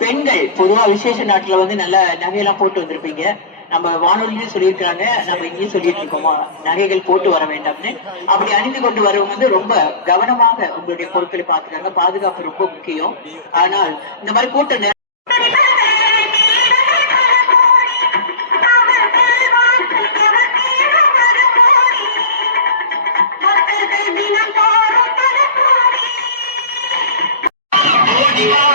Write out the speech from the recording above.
பெண்கள் பொதுவா விசேஷ நாட்டுல வந்து நல்ல நகையெல்லாம் போட்டு வந்திருப்பீங்க. நம்ம வானொலியும் சொல்லியிருக்கிறாங்க, நம்ம இங்கேயும் சொல்லிட்டு இருக்கோமா, நகைகள் போட்டு வர வேண்டாம்னு. அப்படி அணிந்து கொண்டு வரவங்க வந்து ரொம்ப கவனமாக உங்களுடைய பொருட்களை பாத்துக்காங்க. பாதுகாப்பு ரொம்ப முக்கியம். ஆனால் இந்த மாதிரி கூட்ட Viva!